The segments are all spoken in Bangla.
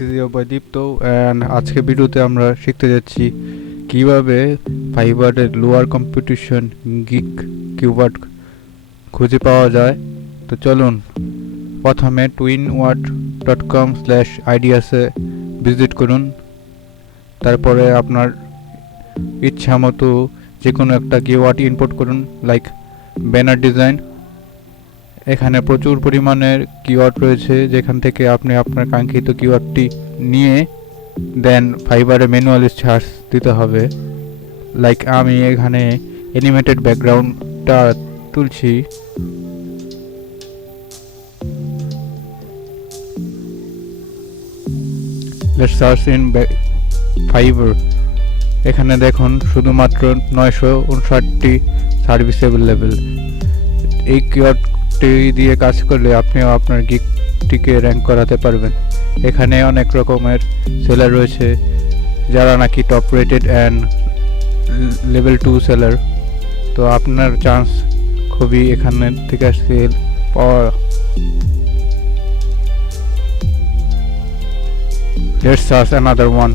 is your boy Dipto and আজকে ভিডিওতে আমরা শিখতে যাচ্ছি কিভাবে ফাইবারের লোয়ার কম্পিটিশন গিগ কিওয়ার্ড খুঁজে পাওয়া যায়। তো চলুন প্রথমে twinword.com/ideas-এ ভিজিট করুন। তারপরে আপনার ইচ্ছা মতো যে কোনো একটা কিওয়ার্ড ইনপুট করুন, লাইক ব্যানার ডিজাইন। এখানে প্রচুর পরিমাণের কিওয়ার্ড রয়েছে, যেখান থেকে আপনি আপনার কাঙ্ক্ষিত কিওয়ার্ডটি নিয়ে দেন ফাইবারে ম্যানুয়ালি সার্চ দিতে হবে। লাইক আমি এখানে অ্যানিমেটেড ব্যাকগ্রাউন্ডটা তুলছি। Let's search in fibre. এখানে দেখুন শুধুমাত্র 959টি সার্ভিস অ্যাভেলেবেল। এই কিওয়ার্ডটি দিয়ে কাজ করলে আপনিও আপনার গিগটিকে র্যাঙ্ক করাতে পারবেন। এখানে অনেক রকমের সেলার রয়েছে যারা নাকি top rated and level 2 seller. তো আপনার চান্স খুবই এখানে থেকে সেল পাওয়া। Let's search another one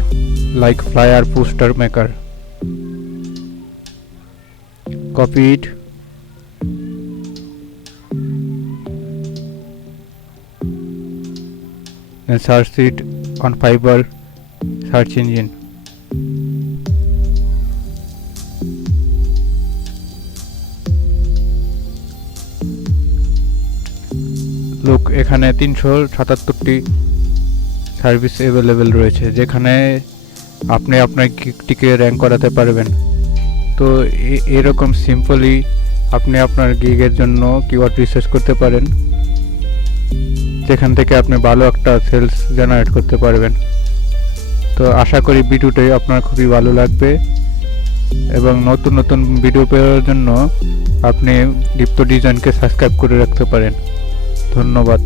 like flyer poster maker. Copy it. Then search it on Fiverr search engine. Look, এখানে 377টি সার্ভিস অ্যাভেলেবেল রয়েছে, যেখানে আপনি আপনার গিগটিকে র্যাঙ্ক করাতে পারবেন। তো এরকম সিম্পলি আপনি আপনার গিগের জন্য কিওয়ার্ড রিসার্চ করতে পারেন, যেখান থেকে আপনি ভালো একটা সেলস জেনারেট করতে পারবেন। তো আশা করি ভিডিওটি আপনার খুবই ভালো লাগবে এবং নতুন নতুন ভিডিও পাওয়ার জন্য আপনি ডিপ্টো ডিজাইনকে সাবস্ক্রাইব করে রাখতে পারেন। ধন্যবাদ।